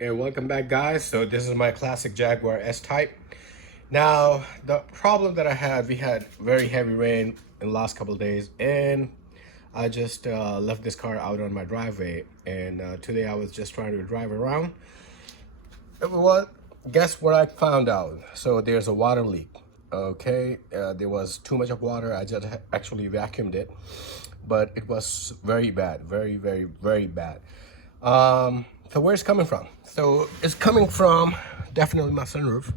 And welcome back, guys. So this is my classic Jaguar S-type. Now the problem that I had, we had very heavy rain in the last couple of days, and I just left this car out on my driveway, and today I was just trying to drive around. What? Guess what I found out? So there's a water leak. Okay, there was too much of water. I just actually vacuumed it, but it was very bad, very bad. So where's it coming from? So it's coming from definitely my sunroof.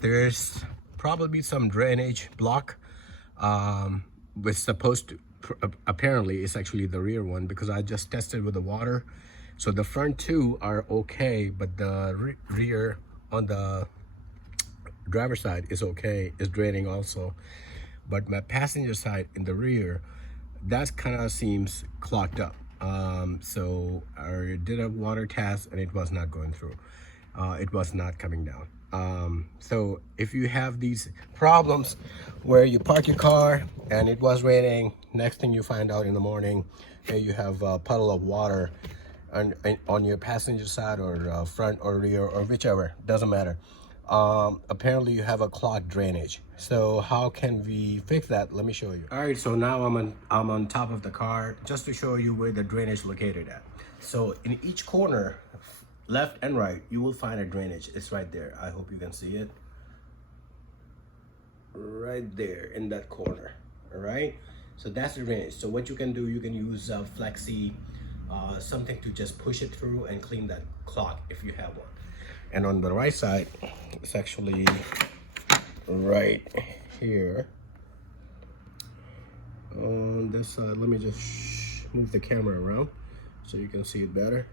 There's probably some drainage block, which supposed to, apparently it's actually the rear one, because I just tested with the water. So the front two are okay, but the rear on the driver's side is okay, is draining also. But my passenger side in the rear, that kind of seems clogged up. So I did a water test and it was not going through. It was not coming down. So if you have these problems where you park your car and it was raining, next thing you find out in the morning, you have a puddle of water on your passenger side or front or rear or whichever, doesn't matter. Apparently you have a clogged drainage. So how can we fix that? Let me show you. All right, so now I'm on top of the car just to show you where the drainage located at. So in each corner, left and right, you will find a drainage. It's right there. I hope you can see it. Right there in that corner. All right, so that's the drainage. So what you can do, you can use flexi, something to just push it through and clean that clog if you have one. And on the right side, it's actually right here. On this side, let me just move the camera around so you can see it better.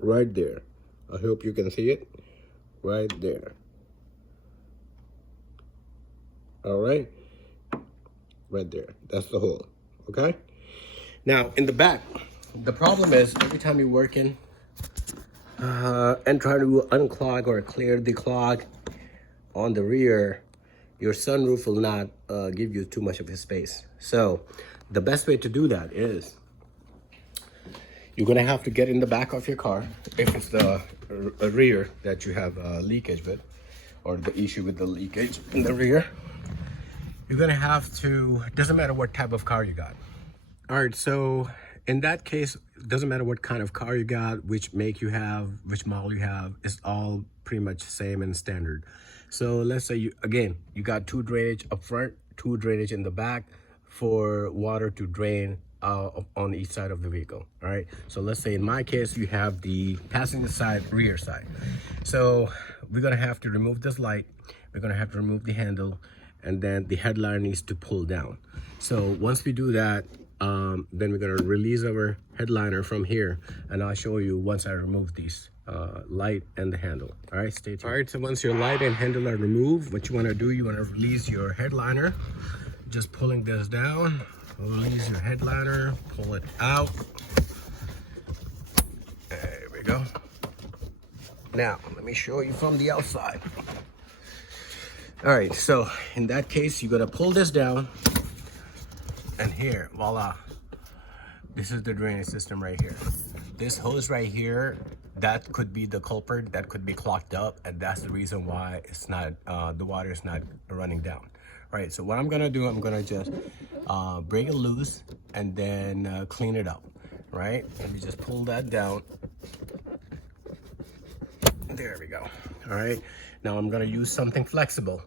Right there. I hope you can see it. Right there. All right, right there, that's the hole. Okay, now in the back, the problem is every time you're working and try to unclog or clear the clog on the rear, your sunroof will not give you too much of a space. So the best way to do that is you're gonna have to get in the back of your car if it's the rear that you have leakage with, or the issue with the leakage in the rear. You're gonna have to, doesn't matter what type of car you got. All right, so in that case, it doesn't matter what kind of car you got, which make you have, which model you have, it's all pretty much same and standard. So let's say you got two drainage up front, two drainage in the back for water to drain on each side of the vehicle. All right, so let's say in my case, you have the passenger side, rear side. So we're gonna have to remove this light, we're gonna have to remove the handle, and then the headliner needs to pull down. So once we do that, then we're gonna release our headliner from here, and I'll show you once I remove these light and the handle. All right, stay tuned. All right, so once your light and handle are removed, what you wanna do, you wanna release your headliner. Just pulling this down, release your headliner, pull it out. There we go. Now, let me show you from the outside. All right, so in that case, you're gonna pull this down, and here, voila, this is the drainage system right here. This hose right here, that could be the culprit, that could be clogged up, and that's the reason why it's not, the water is not running down. All right, so what I'm gonna do, I'm gonna just break it loose and then clean it up, right? Let me just pull that down. There we go. All right, now I'm gonna use something flexible.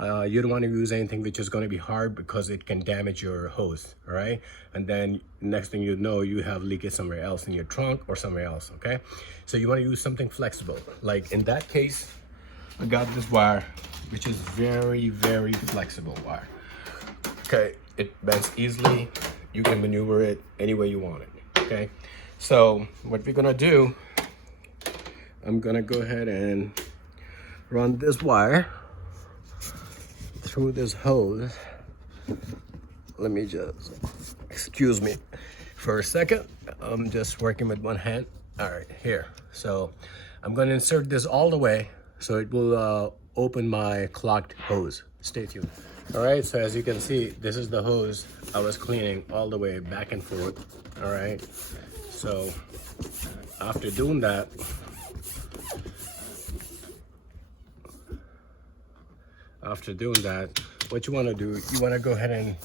You don't want to use anything which is going to be hard, because it can damage your hose. All right, and then next thing you know, you have leakage somewhere else in your trunk or somewhere else. Okay, so you want to use something flexible. Like in that case, I got this wire, which is very flexible wire. Okay, it bends easily. You can maneuver it any way you want it. Okay, so what we're gonna do, I'm gonna go ahead and run this wire through this hose. Let me just, excuse me for a second. I'm just working with one hand. All right, here. So I'm going to insert this all the way So it will open my clogged hose. Stay tuned. All right, so as you can see, this is the hose I was cleaning all the way back and forth. All right, so after doing that, what you want to do, you want to go ahead and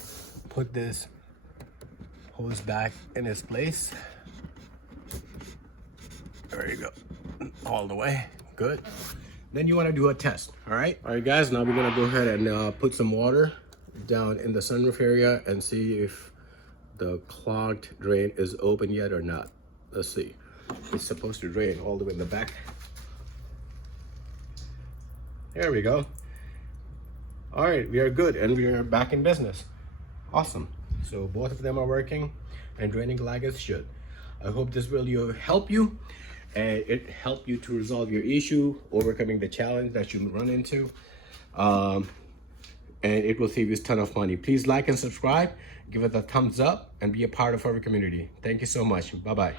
put this hose back in its place. There you go, all the way, good. Then you want to do a test. All right guys, now we're gonna go ahead and put some water down in the sunroof area and see if the clogged drain is open yet or not. Let's see. It's supposed to drain all the way in the back. There we go. All right, we are good and we are back in business. Awesome. So both of them are working and draining like it should. I hope this will help you and it helped you to resolve your issue, overcoming the challenge that you run into. And it will save you a ton of money. Please like and subscribe, give it a thumbs up, and be a part of our community. Thank you so much. Bye-bye.